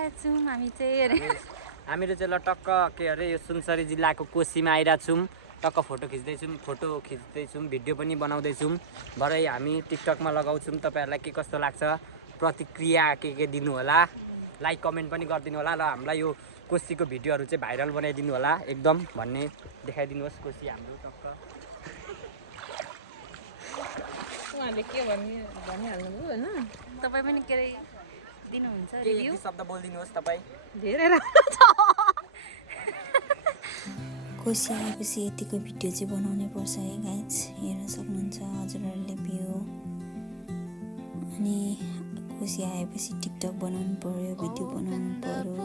आइरहेको छौँ हामी चाहिँ हामीहरू चाहिँ ल टक्क के अरे यो सुनसरी जिल्लाको कोसीमा आइरहेको छौँ टक्क फोटो खिच्दैछौँ भिडियो पनि बनाउँदैछौँ भरै हामी टिकटकमा लगाउँछौँ तपाईँहरूलाई के कस्तो लाग्छ प्रतिक्रिया के दिनु होला लाइक कमेन्ट पनि गरिदिनु होला र हामीलाई यो कोसीको भिडियोहरू चाहिँ भाइरल बनाइदिनु होला एकदम भन्ने देखाइदिनुहोस् कोसी हाम्रो टक्क उहाँले के भनिहाल्नु होइन तपाईँ पनि के अरे दिनुहुन्छ रिभ्यू शब्द बोलिदिनुहोस् तपाईँ धेरै राम्रो छ कोसी आएपछि यतिको भिडियो चाहिँ बनाउनै पर्छ है गाइज हेर्न सक्नुहुन्छ हजुरहरूले भ्यू अनि कोसी आएपछि टिकटक बनाउनु पर्यो भिडियो बनाउनु पर्यो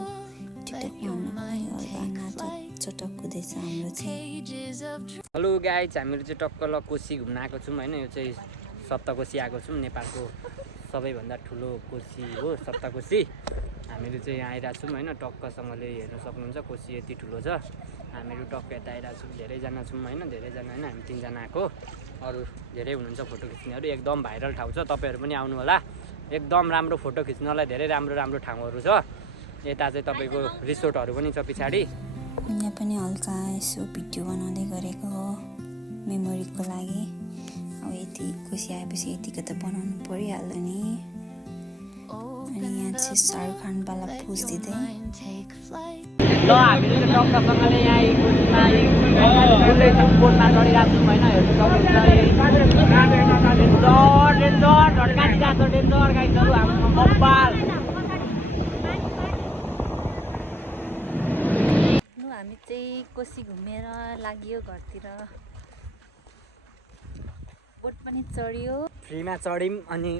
टिकटकमा हाल्नु चटक कुदैछ हाम्रो चाहिँ हेलो गाइज हामीहरू चाहिँ टक्क ल कोसी घुम्न आएको छौँ होइन यो चाहिँ सप्तकोशी आएको छौँ नेपालको सबैभन्दा ठुलो कोसी हो सप्तकोशी हामीहरू चाहिँ यहाँ आइरहेको छौँ होइन टक्कसँगले हेर्न सक्नुहुन्छ कोसी यति ठुलो छ हामीहरू टक्क यता आइरहेको छौँ धेरैजना छौँ होइन धेरैजना होइन हामी 3 जना आएको अरू धेरै हुनुहुन्छ फोटो खिच्नेहरू एकदम भाइरल ठाउँ छ तपाईँहरू पनि आउनु होला एकदम राम्रो फोटो खिच्नलाई धेरै राम्रो ठाउँहरू छ यता चाहिँ तपाईँको रिसोर्टहरू पनि छ पछाडि यहाँ पनि हल्का यसो भिडियो बनाउँदै गरेको हो मेमोरीको लागि अब यति कोसी आएपछि यतिको त बनाउनु परिहाल्यो नि अनि यहाँ चाहिँ शाहरुख खानवाला पोज दिँदै ल हामीले चाहिँ टक्कसँगले यहाँ कोसीमा बोट्टमा चढिरहेको छौँ होइन हेर्नु सक्नुहुन्छ डेन्जर ढड्काइरहेको छ डेन्जर गाइजहरू हाम्रो कपाल हामी चाहिँ कोसी घुमेर लाग्यो घरतिर बोट पनि चढ्यो फ्रीमा चढ्यौँ अनि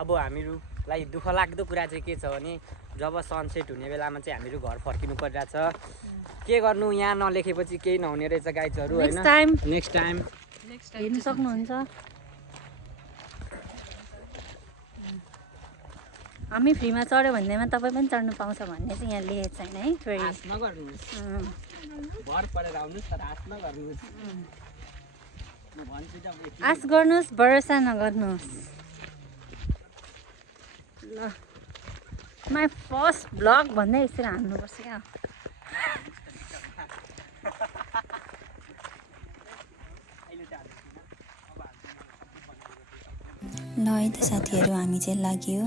अब हामीहरूलाई दुःख लाग्दो कुरा चाहिँ के छ भने जब सनसेट हुने बेलामा चाहिँ हामीहरू घर फर्किनु परिरहेछ के गर्नु यहाँ नलेखेपछि केही नहुने रहेछ गाइजहरू होइन नेक्स्ट टाइम हेर्नु सक्नुहुन्छ हामी फ्रीमा चढ्यो भन्दैमा तपाईँ पनि चढ्नु पाउँछ भन्ने चाहिँ यहाँ लेखेको छैन है आश नगर्नुहोस् भर परेर आउनुहोस् तर आश नगर्नुहोस् आश गर्नुहोस् भरोसा नगर्नुहोस् ल माई फर्स्ट भ्लग भन्दै यसरी हान्नुपर्छ क्या ल है त साथीहरू हामी चाहिँ लाग्यो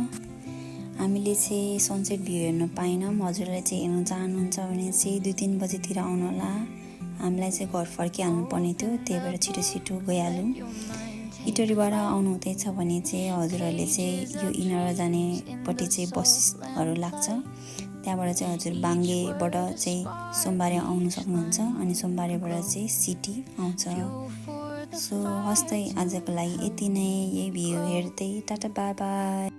हामीले चाहिँ सनसेट भ्यू हेर्न पाएनौँ हजुरलाई चाहिँ हेर्नु चाहनुहुन्छ भने चाहिँ 2-3 बजीतिर आउनु होला हामीलाई चाहिँ घर फर्किहाल्नु पर्ने थियो त्यही भएर छिटो गइहाल्यौँ इटरीबाट आउनु हुँदैछ भने चाहिँ हजुरहरूले चाहिँ यो इनर जानेपट्टि चाहिँ बसहरू लाग्छ त्यहाँबाट चाहिँ हजुर बाङ्गेबाट चाहिँ सोमबारे आउनु सक्नुहुन्छ अनि सोमबारेबाट चाहिँ सिटी आउँछ सो हस्तै आजको लागि यति नै यही भ्यू हेर्दै टाटा बाई बाई